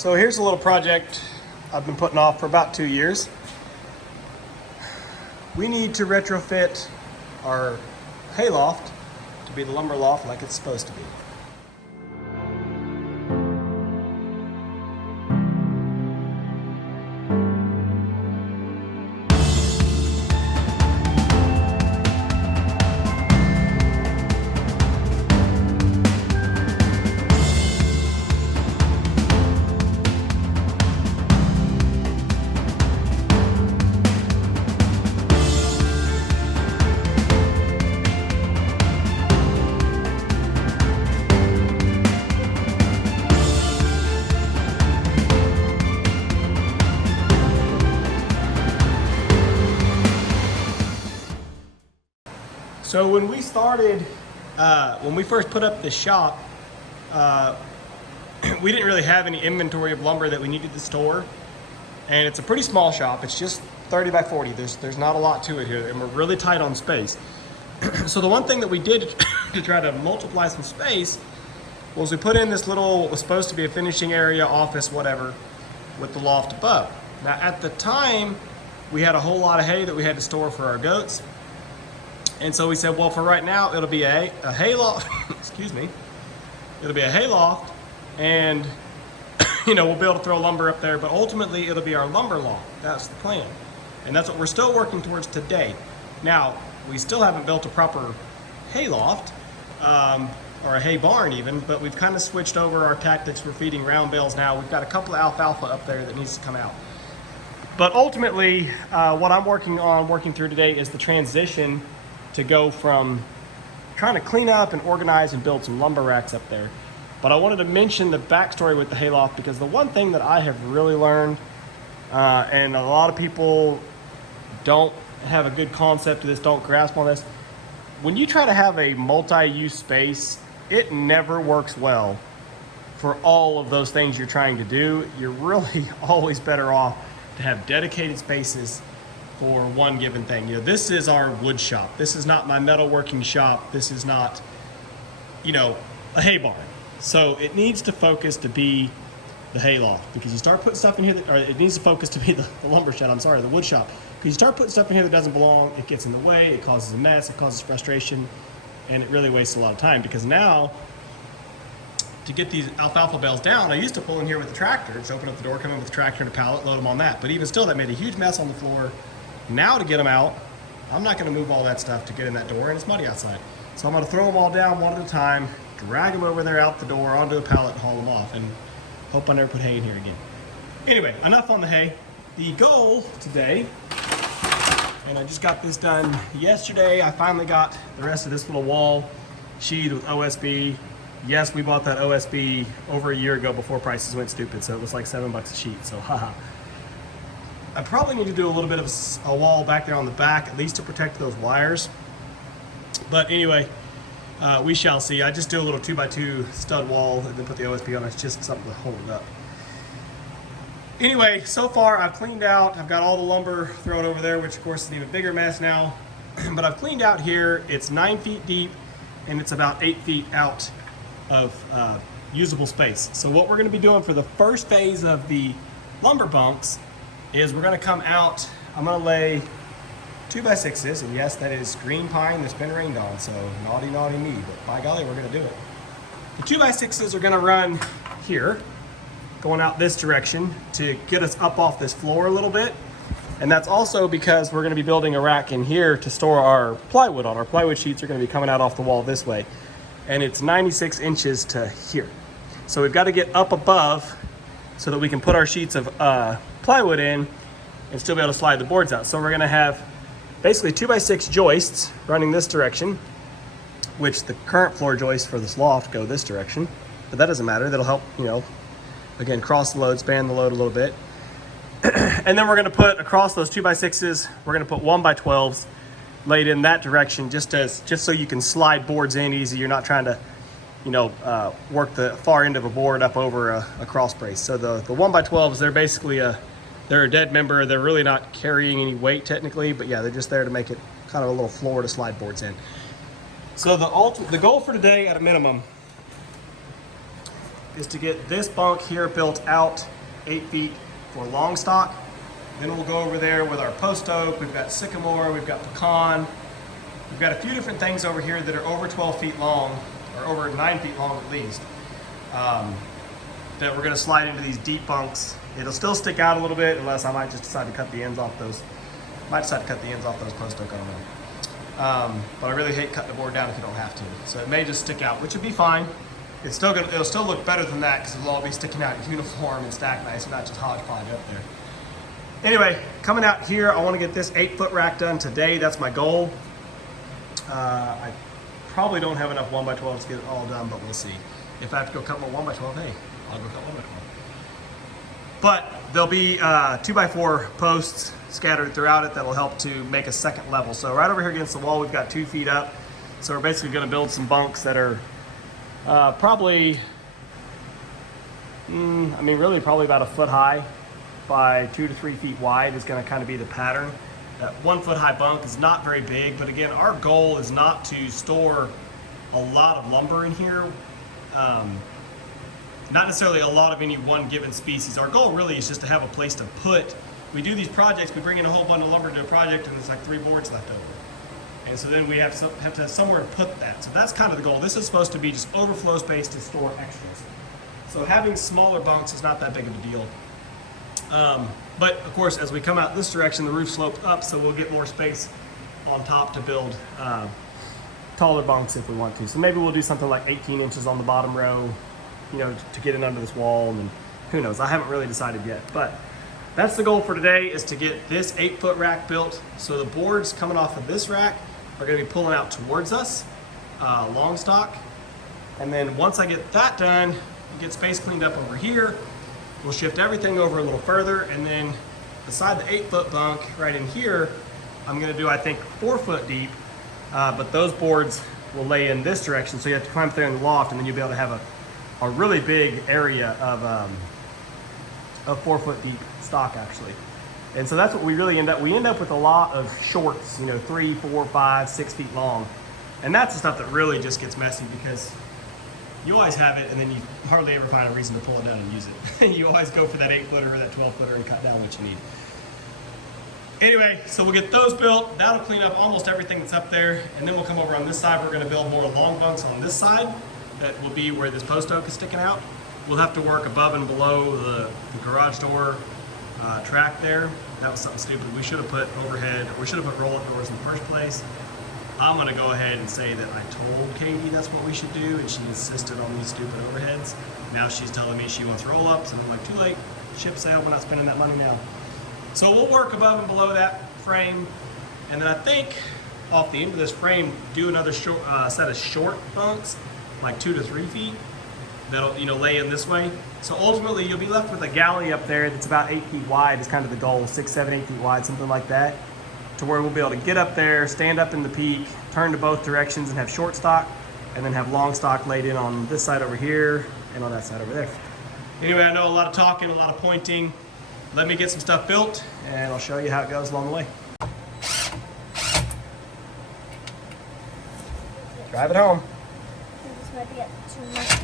So here's a little project I've been putting off for about 2 years. We need to retrofit our hay loft to be the lumber loft like it's supposed to be. So when we started, when we first put up this shop, we didn't really have any inventory of lumber that we needed to store. And it's a pretty small shop. It's just 30 by 40. There's not a lot to it here, and we're really tight on space. So the one thing that we did to try to multiply some space was we put in this little, what was supposed to be a finishing area, office, whatever, with the loft above. Now at the time, we had a whole lot of hay that we had to store for our goats. And so we said, well, for right now, it'll be a hay loft, excuse me. It'll be a hay loft, and we'll be able to throw lumber up there, but ultimately it'll be our lumber loft. That's the plan. And that's what we're still working towards today. Now, we still haven't built a proper hay loft, or a hay barn even, but we've kind of switched over our tactics. We're feeding round bales now. We've got a couple of alfalfa up there that needs to come out. But ultimately, what I'm working through today is the transition to go from trying to clean up and organize and build some lumber racks up there. But I wanted to mention the backstory with the hayloft, because the one thing that I have really learned, and a lot of people don't have a good concept of this, don't grasp on this, when you try to have a multi-use space, it never works well for all of those things you're trying to do. You're really always better off to have dedicated spaces for one given thing. This is our wood shop. This is not my metalworking shop. This is not, a hay barn. So it needs to focus to be the hay loft, because you start putting stuff in here or it needs to focus to be the lumber shed, the wood shop. Because you start putting stuff in here that doesn't belong, it gets in the way, it causes a mess, it causes frustration, and it really wastes a lot of time. Because now, to get these alfalfa bales down, I used to pull in here with the tractor. Just open up the door, come in with the tractor and a pallet, load them on that. But even still, that made a huge mess on the floor. Now to get them out, I'm not gonna move all that stuff to get in that door, and it's muddy outside. So I'm gonna throw them all down one at a time, drag them over there out the door onto a pallet and haul them off, and hope I never put hay in here again. Anyway, enough on the hay. The goal today, and I just got this done yesterday, I finally got the rest of this little wall sheathed with OSB. Yes, we bought that OSB over a year ago before prices went stupid, so it was like $7 a sheet, so haha. I probably need to do a little bit of a wall back there on the back, at least to protect those wires. But anyway, we shall see. I just do a little 2x2 stud wall and then put the OSB on. It's just something to hold it up. Anyway, so far I've cleaned out. I've got all the lumber thrown over there, which of course is an even bigger mess now. But I've cleaned out here. It's 9 feet deep, and it's about 8 feet out of usable space. So what we're going to be doing for the first phase of the lumber bunks is we're going to come out. I'm going to lay 2x6s, and yes, that is green pine that's been rained on, so naughty me, but by golly, we're going to do it. The 2x6s are going to run here, going out this direction to get us up off this floor a little bit. And that's also because we're going to be building a rack in here to store our plywood on. Our plywood sheets are going to be coming out off the wall this way, and it's 96 inches to here. So we've got to get up above so that we can put our sheets of plywood in and still be able to slide the boards out. So we're going to have basically 2x6 joists running this direction, which the current floor joists for this loft go this direction, but that doesn't matter. That'll help, again, cross the load, span the load a little bit. And then we're going to put across those 2x6s, we're going to put 1x12s laid in that direction, just so you can slide boards in easy. You're not trying to work the far end of a board up over a cross brace. So the 1x12s, they're basically they're a dead member. They're really not carrying any weight technically, but yeah, they're just there to make it kind of a little floor to slide boards in. So the goal for today at a minimum is to get this bunk here built out 8 feet for long stock. Then we'll go over there with our post oak. We've got sycamore, we've got pecan. We've got a few different things over here that are over 12 feet long, or over 9 feet long at least, that we're gonna slide into these deep bunks. It'll still stick out a little bit unless I might just decide to cut the ends off those. Might decide to cut the ends off those post oak, I don't know. But I really hate cutting the board down if you don't have to. So it may just stick out, which would be fine. It'll still look better than that because it'll all be sticking out uniform and stacked nice and not just hodgepodge up there. Anyway, coming out here, I want to get this 8-foot rack done today. That's my goal. I probably don't have enough 1x12s to get it all done, but we'll see. If I have to go cut more 1x12, hey, I'll go cut 1x12. But there'll be 2x4 posts scattered throughout it that'll help to make a second level. So right over here against the wall, we've got 2 feet up. So we're basically going to build some bunks that are probably probably about a foot high by 2 to 3 feet wide is going to kind of be the pattern. That 1 foot high bunk is not very big, but again, our goal is not to store a lot of lumber in here. Not necessarily a lot of any one given species. Our goal really is just to have a place to put. We do these projects, we bring in a whole bundle of lumber to a project and there's like 3 boards left over. And so then we have to have somewhere to put that. So that's kind of the goal. This is supposed to be just overflow space to store extras. So having smaller bunks is not that big of a deal. But of course, as we come out this direction, the roof slopes up, so we'll get more space on top to build taller bunks if we want to. So maybe we'll do something like 18 inches on the bottom row, you know, to get in under this wall, and then who knows? I haven't really decided yet, but that's the goal for today, is to get this 8-foot rack built. So the boards coming off of this rack are going to be pulling out towards us, long stock. And then once I get that done, get space cleaned up over here, we'll shift everything over a little further, and then beside the 8-foot bunk right in here, I'm going to do, I think, 4 foot deep, but those boards will lay in this direction, so you have to climb through in the loft, and then you'll be able to have a really big area of 4 foot deep stock actually. And so that's what we really end up with a lot of shorts, you know, 3, 4, 5, 6 feet long. And that's the stuff that really just gets messy because you always have it and then you hardly ever find a reason to pull it down and use it. You always go for that 8-footer or that 12-footer and cut down what you need. Anyway, so we'll get those built. That'll clean up almost everything that's up there. And then we'll come over on this side. We're gonna build more long bunks on this side. That will be where this post oak is sticking out. We'll have to work above and below the garage door track there. That was something stupid. We should have put overhead, or we should have put roll-up doors in the first place. I'm gonna go ahead and say that I told Katie that's what we should do, and she insisted on these stupid overheads. Now she's telling me she wants roll-ups, and I'm like, too late, ship sail, we're not spending that money now. So we'll work above and below that frame, and then I think off the end of this frame, do another short, set of short bunks, like 2 to 3 feet, that'll, you know, lay in this way. So ultimately you'll be left with a galley up there that's about 8 feet wide is kind of the goal, 6, 7, 8 feet wide, something like that, to where we'll be able to get up there, stand up in the peak, turn to both directions and have short stock, and then have long stock laid in on this side over here and on that side over there. Anyway, I know a lot of talking, a lot of pointing. Let me get some stuff built and I'll show you how it goes along the way. Drive it home. This might be too much.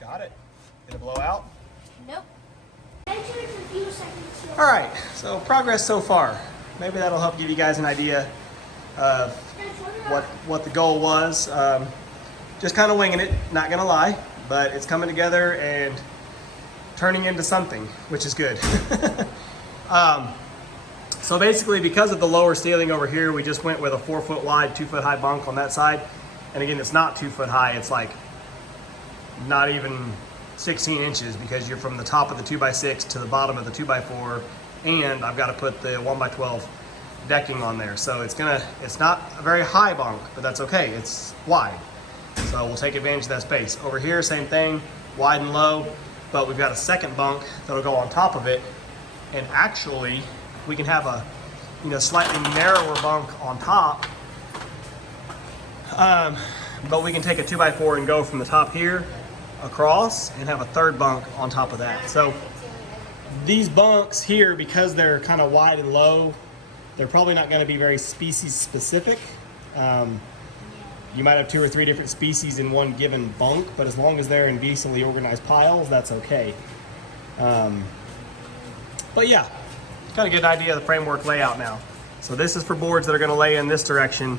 Got it. Did it blow out? Nope. All right, so progress so far. Maybe that'll help give you guys an idea of what the goal was. Just kind of winging it, not gonna lie, but it's coming together and turning into something, which is good. So basically, because of the lower ceiling over here, we just went with a 4 foot wide, 2 foot high bunk on that side. And again, it's not 2 foot high, it's like not even 16 inches because you're from the top of the 2x6 to the bottom of the 2x4, and I've got to put the 1x12 decking on there. So it's not a very high bunk, but that's okay, it's wide. So we'll take advantage of that space. Over here, same thing, wide and low, but we've got a second bunk that'll go on top of it. And actually, we can have a, you know, slightly narrower bunk on top, but we can take a 2x4 and go from the top here across and have a third bunk on top of that. So These bunks here, because they're kind of wide and low, they're probably not going to be very species specific. You might have 2 or 3 different species in one given bunk, but as long as they're in decently organized piles, that's okay. But yeah, kind of get an idea of the framework layout now. So this is for boards that are going to lay in this direction,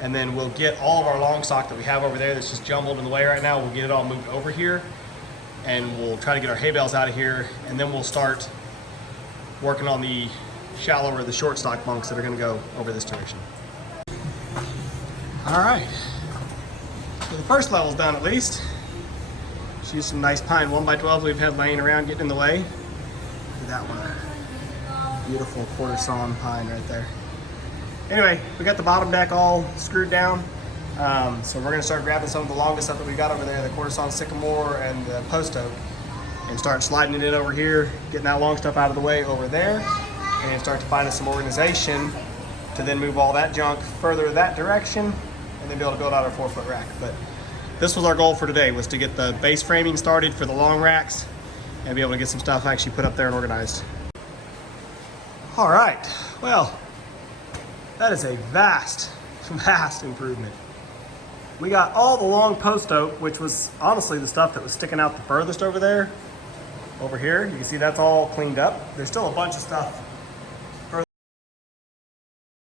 and then we'll get all of our long stock that we have over there that's just jumbled in the way right now, we'll get it all moved over here, and we'll try to get our hay bales out of here, and then we'll start working on the shallower, the short stock bunks that are going to go over this direction. All right, so the first level's done at least. Just use some nice pine 1x12s we've had laying around getting in the way. Look at that one. Beautiful quarter sawn pine right there. Anyway, we got the bottom deck all screwed down. So we're gonna start grabbing some of the longest stuff that we got over there, the quarter sawn sycamore and the post oak, and start sliding it in over here, getting that long stuff out of the way over there, and start to find us some organization to then move all that junk further that direction, and then be able to build out our 4-foot rack. But this was our goal for today, was to get the base framing started for the long racks and be able to get some stuff actually put up there and organized. All right, well, that is a vast, vast improvement. We got all the long post oak, which was honestly the stuff that was sticking out the furthest over there. Over here, you can see that's all cleaned up. There's still a bunch of stuff